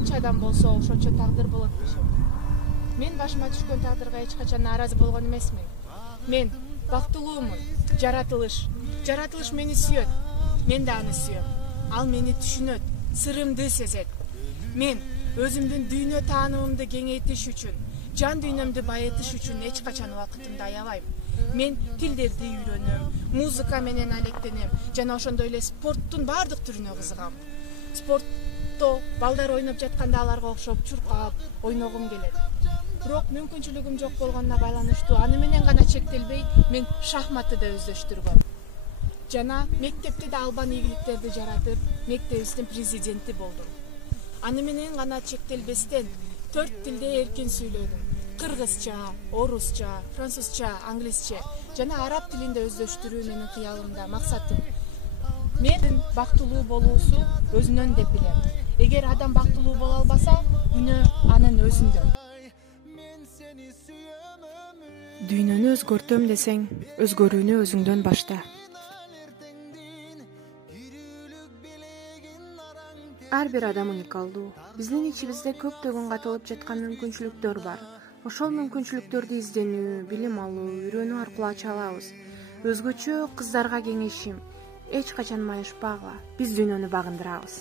канча адам болсо ошончо тагдыр болот дешет. Мен башыма түшкөн тагдырга эч качан нааразы болгон эмесмин. Мен бактылуумун. Жаратылыш мени сүйөт. Мен да аны сүйөм. Ал мени түшүнөт, сырымды сезет. Мен өзүмдүн дүйнө таанымымды кеңейтиш үчүн, жан дүйнөмдү байытыш үчүн эч качан убактымды аябайм. Мен тилдерди үйрөнөм, музыка менен алектенем жана ошондой эле спорттун баардык түрүнө кызыгам. Спортто балдар ойноп жатканда аларга окшоп чуркап, ойногум келет. Бирок мүмкүнчүлүгүм жок болгонуна байланыштуу аны менен гана чектелбей, мен шахматты да өздөштүргөм. Жана мектепте да албан ийгиликтерди жаратып, мектебибиздин президенти болдум. Аны менен гана чектелбестен 4 тилде эркин сүйлөдүм. Кыргызча, орусча, французча, англисче жана араб тилинде өздөштүрүү менин кыялымда, максатым. Мен бактылуу болуусу өзүнөн деп билем. Эгер адам бактылуу боло албаса, күнөө анын өзүндө. Дүйнөнү өзгөртөм десең, өзгөрүүнү өзүңдөн башта. Ар бир адам уникалдуу. Биздин ичибизде көптөгөн катылып жаткан мүмкүнчүлүктөр бар. Ошол мүмкүнчүлүктөрдү изденүү, билим алуу, үйрөнүү аркылуу ача алабыз. Өзгөчө кыздарга кеңешим: эч качан майышпагыла. Биз дүйнөнү багындырабыз.